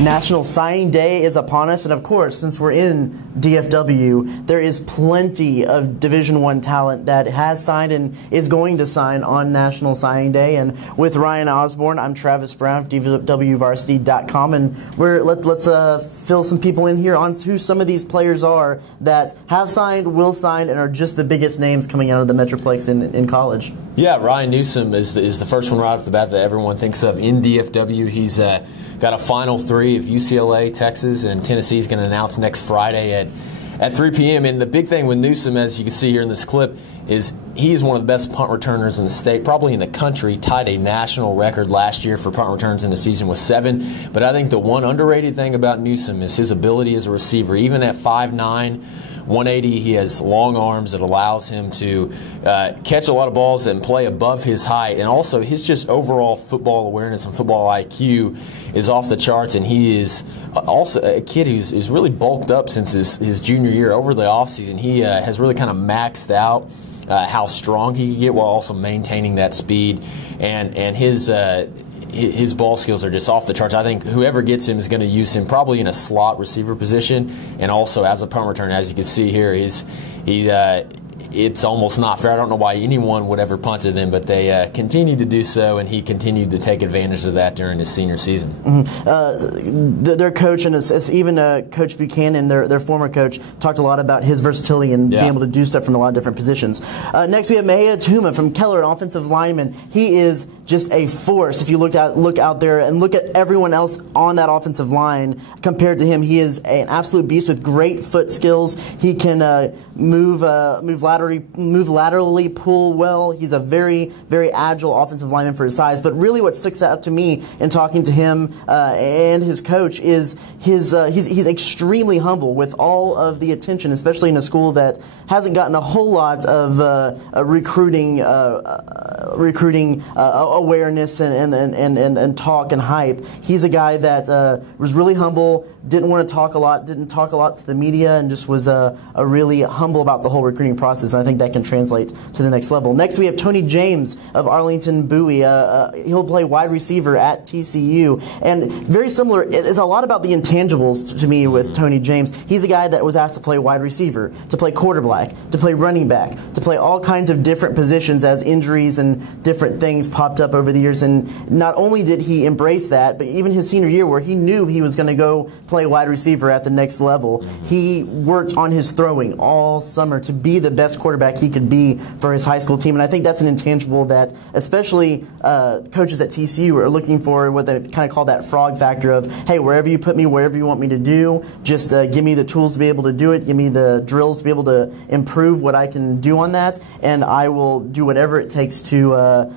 National Signing Day is upon us, and of course, since we're in DFW, there is plenty of Division I talent that has signed and is going to sign on National Signing Day. And with Ryan Osborne, I'm Travis Brown of DFWVarsity.com, and let's fill some people in here on who some of these players are that have signed, will sign, and are just the biggest names coming out of the Metroplex in college. Yeah, Ryan Newsom is the first one right off the bat that everyone thinks of in DFW. He's got a final three of UCLA, Texas, and Tennessee is going to announce next Friday at 3 p.m. And the big thing with Newsom, as you can see here in this clip, is he's one of the best punt returners in the state, probably in the country. Tied a national record last year for punt returns in the season with 7. But I think the one underrated thing about Newsom is his ability as a receiver. Even at 5'9", 180, he has long arms that allows him to catch a lot of balls and play above his height. And also his just overall football awareness and football IQ is off the charts. And he is also a kid who's really bulked up since his junior year. Over the offseason, he has really kind of maxed out how strong he can get while also maintaining that speed. And his ball skills are just off the charts. I think whoever gets him is going to use him probably in a slot receiver position and also as a punt return. As you can see here, it's almost not fair. I don't know why anyone would ever punt to them, but they continue to do so, and he continued to take advantage of that during his senior season. Their coach and even Coach Buchanan, their former coach, talked a lot about his versatility and being able to do stuff from a lot of different positions. Next, we have Atooma from Keller, an offensive lineman. He is just a force. If you look out there and look at everyone else on that offensive line compared to him, he is an absolute beast with great foot skills. He can move laterally, pull well. He's a very, very agile offensive lineman for his size. But really, what sticks out to me in talking to him and his coach is he's extremely humble with all of the attention, especially in a school that hasn't gotten a whole lot of recruiting awareness and talk and hype. He's a guy that was really humble, didn't want to talk a lot, didn't talk a lot to the media, and just was really humble about the whole recruiting process. And I think that can translate to the next level. Next, we have Tony James of Arlington Bowie. He'll play wide receiver at TCU. And very similar, it's a lot about the intangibles to me with Tony James. He's a guy that was asked to play wide receiver, to play quarterback, to play running back, to play all kinds of different positions as injuries and different things popped up over the years. And not only did he embrace that, but even his senior year where he knew he was going to go play wide receiver at the next level, he worked on his throwing all summer to be the best quarterback he could be for his high school team. And I think that's an intangible that especially coaches at TCU are looking for, what they kind of call that frog factor of, hey, wherever you put me, wherever you want me to do, just give me the tools to be able to do it, give me the drills to be able to improve what I can do on that, and I will do whatever it takes to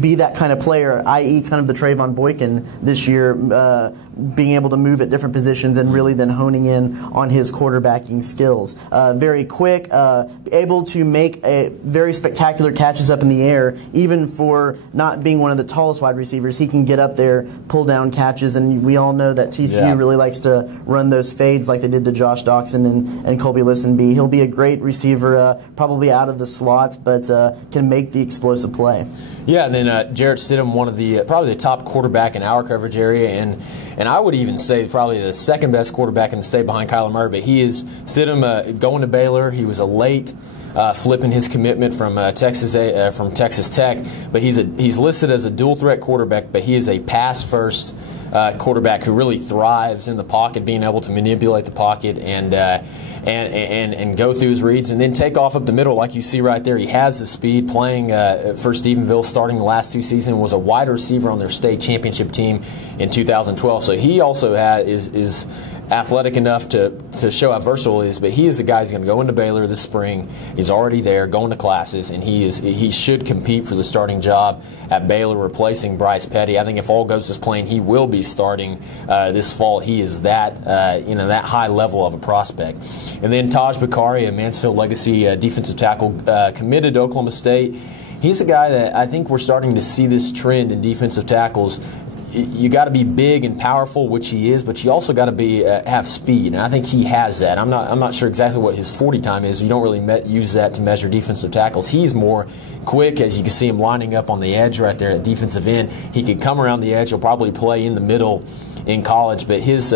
be that kind of player, i.e. kind of the Trayvon Boykin this year, being able to move at different positions and really then honing in on his quarterbacking skills. Very quick, able to make very spectacular catches up in the air, even for not being one of the tallest wide receivers. He can get up there, pull down catches, and we all know that TCU really likes to run those fades like they did to Josh Doxson and Colby Listenby. He'll be a great receiver, probably out of the slot, but can make the explosive play. Yeah, and then Jarrett Stidham, one of the probably the top quarterback in our coverage area, and I would even say probably the second best quarterback in the state behind Kyler Murray. But he is Stidham going to Baylor. He was a late flipping his commitment from Texas Tech, but he's listed as a dual threat quarterback. But he is a pass first quarterback who really thrives in the pocket, being able to manipulate the pocket and go through his reads and then take off up the middle like you see right there. He has the speed. Playing for Stephenville starting the last 2 seasons, was a wide receiver on their state championship team in 2012. So he also is athletic enough to show how versatile he is, but he is the guy who's going to go into Baylor this spring. He's already there, going to classes, and he should compete for the starting job at Baylor, replacing Bryce Petty. I think if all goes as planned, he will be starting this fall. He is that that high level of a prospect. And then Taj Bakari, a Mansfield Legacy defensive tackle, committed to Oklahoma State. He's a guy that I think we're starting to see this trend in defensive tackles. You got to be big and powerful, which he is, but you also got to have speed, and I think he has that. I'm not sure exactly what his 40 time is. You don't really use that to measure defensive tackles. He's more quick, as you can see him lining up on the edge right there at defensive end. He could come around the edge. He'll probably play in the middle in college, but his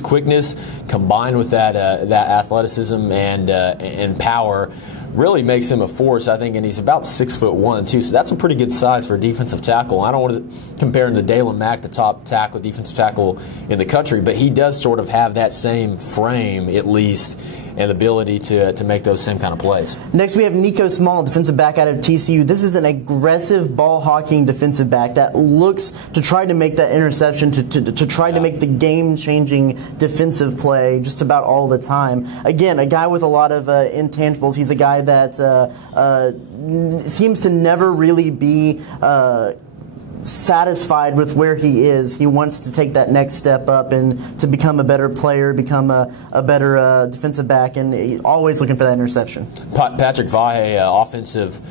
quickness combined with that athleticism and power really makes him a force, I think, and he's about 6'1" too, so that's a pretty good size for a defensive tackle. I don't want to compare him to Dalen Mack, the top defensive tackle in the country, but he does sort of have that same frame, at least, and ability to make those same kind of plays. Next we have Nico Small, defensive back out of TCU. This is an aggressive ball hawking defensive back that looks to try to make that interception, to try to make the game-changing defensive play just about all the time. Again, a guy with a lot of intangibles. He's a guy that seems to never really be satisfied with where he is. He wants to take that next step up and to become a better player, become a better defensive back, and always looking for that interception. Patrick Vahe, offensive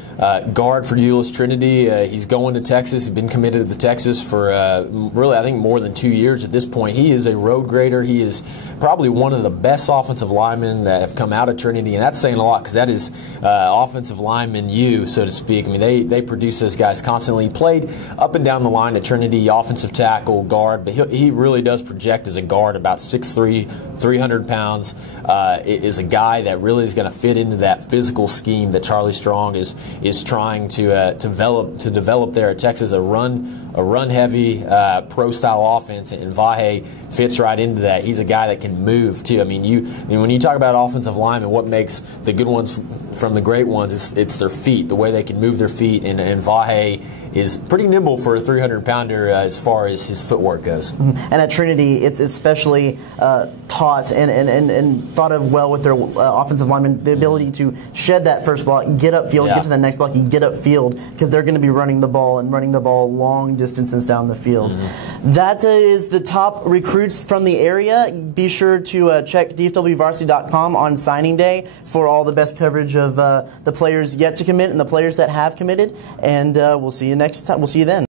guard for Euless Trinity. He's going to Texas. He's been committed to Texas for really, I think, more than 2 years at this point. He is a road grader. He is probably one of the best offensive linemen that have come out of Trinity, and that's saying a lot because that is offensive lineman U, so to speak. I mean, they produce those guys constantly. He played up and down the line at Trinity, offensive tackle, guard, but he really does project as a guard, about 6'3", 300 pounds. Is a guy that really is going to fit into that physical scheme that Charlie Strong is trying to develop there at Texas, a run heavy pro style offense, and Vahe fits right into that. He's a guy that can move too. I mean, when you talk about offensive linemen, what makes the good ones from the great ones, it's their feet, the way they can move their feet, and Vahe is pretty nimble for a 300-pounder as far as his footwork goes. And at Trinity, it's especially taught and thought of well with their offensive linemen, the ability to shed that first block, get upfield, get to the next block, and get upfield, because they're going to be running the ball long distances down the field. That is the top recruits from the area. Be sure to check DFWVarsity.com on signing day for all the best coverage of the players yet to commit and the players that have committed. And we'll see you next time. We'll see you then.